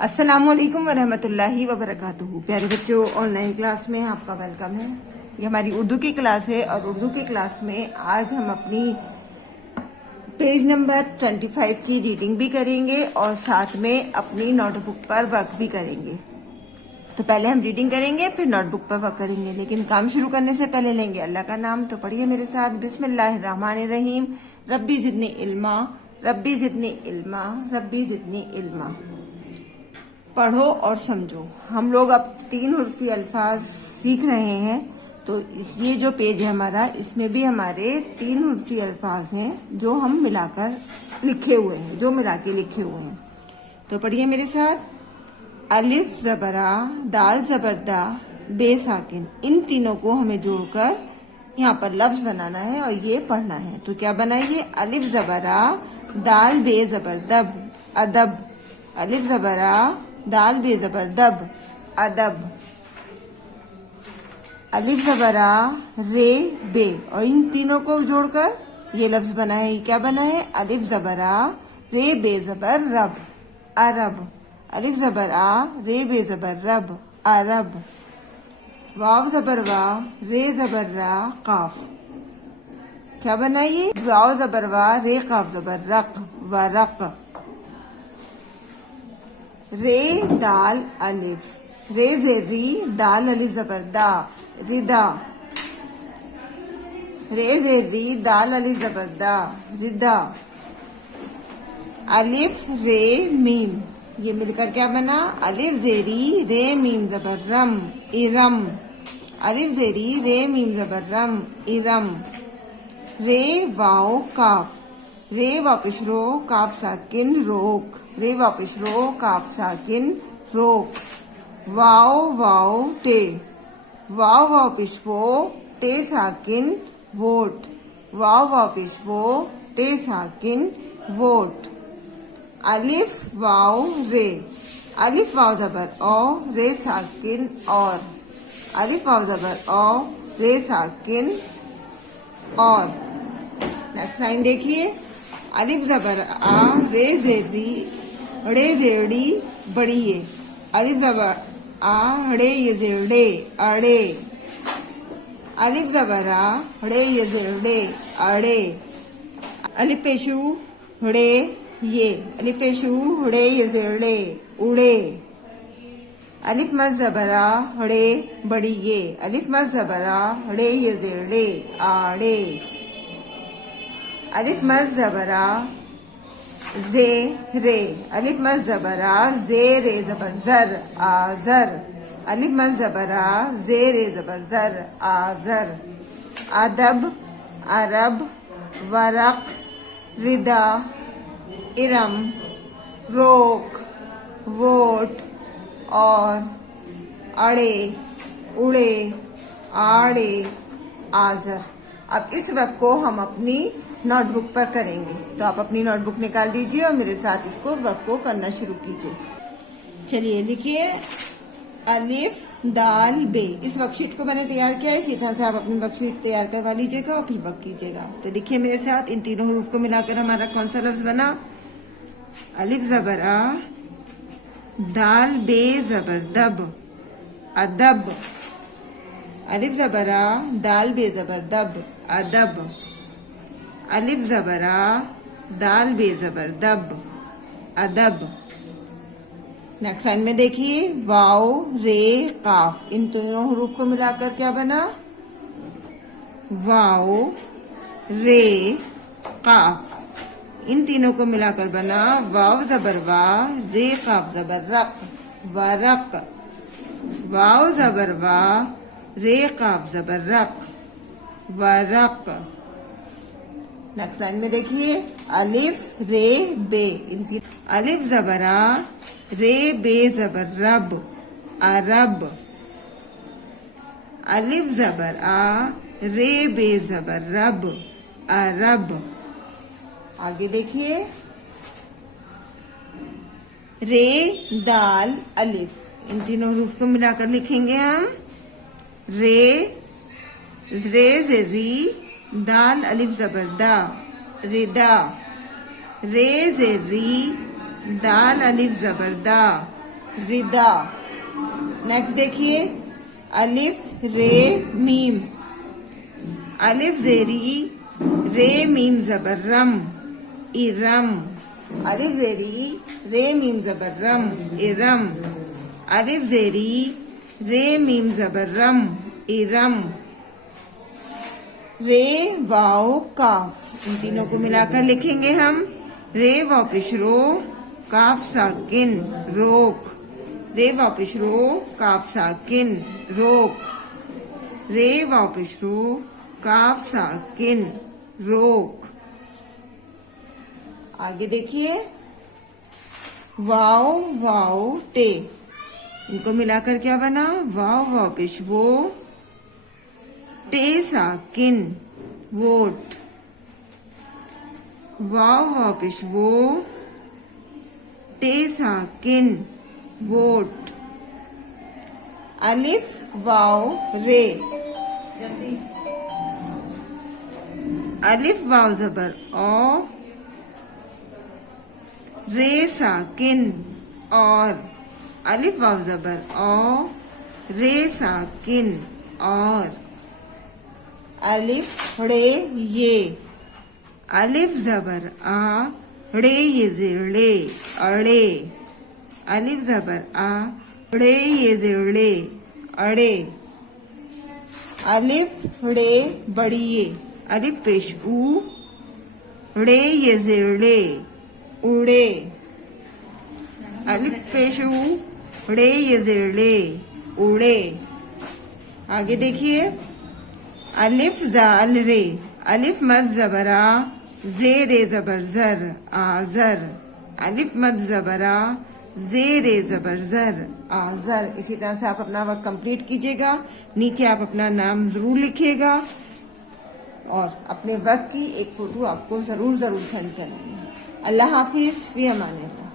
अस्सलामुअलैकुम वरहमतुल्लाहि वबरकातुहू। प्यारे बच्चों, ऑनलाइन क्लास में आपका वेलकम है। ये हमारी उर्दू की क्लास है और उर्दू की क्लास में आज हम अपनी पेज नंबर 25 की रीडिंग भी करेंगे और साथ में अपनी नोटबुक पर वर्क भी करेंगे। तो पहले हम रीडिंग करेंगे, फिर नोटबुक पर वर्क करेंगे, लेकिन काम शुरू करने से पहले लेंगे अल्लाह का नाम। तो पढ़िए मेरे साथ, बिस्मिल्लाहिर्रहमानिर्रहीम। रब्बी जिदनी इल्मा, रब्बी जिदनी इल्मा, रब्बी जिदनी इल्मा। पढ़ो और समझो। हम लोग अब 3 उर्फी अल्फाज सीख रहे हैं। तो ये जो पेज है हमारा, इसमें भी हमारे 3 उर्फी अल्फाज हैं जो हम मिलाकर लिखे हुए हैं, जो मिला के लिखे हुए हैं। तो पढ़िए मेरे साथ, अलिफ जबरा, दाल जबरदा, बे साकिन। इन तीनों को हमें जोड़कर यहाँ पर लफ्ज बनाना है और ये पढ़ना है। तो क्या बनाइए, अलिफ जबरा, दाल बे जबरदब, अदब। अलिफ जबरा, दाल बे जबर दब, अदब। अलिफ जबरा, रे, बे, और इन तीनों को जोड़कर ये लफ्ज बना है। क्या बना है, अलिफ जबरा, रे, बे जबर रब, अरब। अलिफ जबरा, रे, बे जबर रब, अरब। वाव जबर वा, रे जबर रा, काफ। क्या बना ये, वाव जबर वा, रे काफ जबर रक, वरक। रे दाल अलिफ, रे जेरी, दाल अलिफ जबर दा, रिदा। रे जेरी, दाल अलिफ जबर दा, रिदा। अलिफ रे मीम, ये मिलकर क्या बना, अलिफ जेरी, रे मीम जबर रम, इरम। अलिफ जेरी, रे मीम जबर रम, इरम। रे वाओ काफ, रे वापिश रो, काफ साकिन रोक, रे वापिश रो, काफ साकिन रोक। वाओ वाओ टे, वाओ वापिश वो, टे साकिन वोट, वाओ वापिश वो, टे साकिन वोट। अलिफ वाओ रे, अलिफ वाओ जबर ओ, रे साकिन और। अलिफ वाओ जबर ओ, रे साकिन और। नेक्स्ट लाइन देखिए, अलिफ जबर आ, रे जेरी, रे जेड़ी, बड़िए। अलिफ जबर आ, रे ये जेड़े, अड़े। अलिफ जबर आ, रे ये जेड़े, अड़े। अलिफ पेशु, रे ये, अलिफ पेशु, रे ये जेड़े, उड़े। अलिफ मज जबरा, रे, बड़िए। अलिफ मज जबरा, रे ये जेड़े, आड़े। अलिफ मज जबरा, जे रे, अलिफ मज जबरा, जे रे जबर जर, आजर। अलिफ मज जबरा, जे रे जबर जर, आजर। अदब, अरब, वरक, रिदा, इरम, रोक, वोट, और, अड़े, उड़े, आड़े, आजर। अब इस वर्क को हम अपनी नोटबुक पर करेंगे। तो आप अपनी नोटबुक निकाल लीजिए और मेरे साथ इसको वर्क को करना शुरू कीजिए। चलिए लिखिए, अलिफ दाल बे। इस वर्कशीट को मैंने तैयार किया है, इसी तरह से आप अपनी वर्कशीट तैयार करवा लीजिएगा और फिर वर्क कीजिएगा। तो लिखिए मेरे साथ, इन तीनों हरूफ को मिलाकर हमारा कौन सा लफ्ज बना, अलिफ जबर आ, दाल बे जबर दब, अदब। अलिफ जबरा, दाल बे जबर दब, अदब। अलिफ जबरा, दाल बे जबर दब, अदब। नेक्स्ट लाइन में देखिए, वाओ रे काफ। इन तीनों हरूफ को मिलाकर क्या बना, वाओ रे काफ। इन तीनों को मिलाकर बना, वाव जबर वा, रे काफ जबर रक, वरक। वाव जबर वा, रे काफ जबर रक, वरक। नेक्स्ट लाइन में देखिए, अलिफ रे बे। इन तीन, अलिफ जबरा, रे बे जबर रब, अरब। अलिफ जबर आ, रे बे जबर रब, अरब। आगे देखिए, रे दाल अलिफ। इन तीनों हरूफ को मिलाकर लिखेंगे हम, रे, रे जेरी, दाल अलिफ जबर दा, रिदा। रे जेरी, दाल अलिफ जबर दा, रिदा। नेक्स्ट देखिए, अलिफ रे मीम, अलिफ जेरी रे मीम जबर रम, इरम। अलिफ जेरी रे मीम जबर रम, इरम। अलिफ जेरी रे मीम जबर रम, इरम। रे वाओ काफ, इन तीनों को मिलाकर लिखेंगे हम। रे वाओ पेश रो, काफ साकिन, रोक। रे वाओ पेश रो, काफ साकिन, रोक। रे वाओ पेश रो, काफ साकिन, रोक। आगे देखिए, वाओ वाओ टे, इनको मिलाकर क्या बना? वाओ वाओ पेश वो, टे साकिन, वोट। वाओ वाओ पेश वो, टे साकिन, वोट। अलिफ वाओ रे, अलिफ वाओ जबर औ, रे साकिन और। अलिफ वाओ जबर औ, रे साकिन और। अलिफ ड़े ये, अलिफ जबर आ, ड़े ये जिरड़े, अड़े। अलिफ जबर आ, ड़े ये जिरड़े, अड़े। अलिफ ड़े बड़िए, अलिफ पेश ऊ, ड़े ये जिरड़े, उड़े। अलिफ पेश ऊ, ड़े ये जिरड़े, उड़े। आगे देखिए, अलिफ जाल रे, अलिफ मद जबरा, जे रे जबर जर, आजर। अलिफ मद जबरा, जे रे जबर जर, आजर। इसी तरह से आप अपना वर्क कंप्लीट कीजिएगा। नीचे आप अपना नाम जरूर लिखिएगा और अपने वर्क की एक फोटो आपको जरूर सेंड करनी है। अल्लाह हाफिज, फी अमान अल्लाह।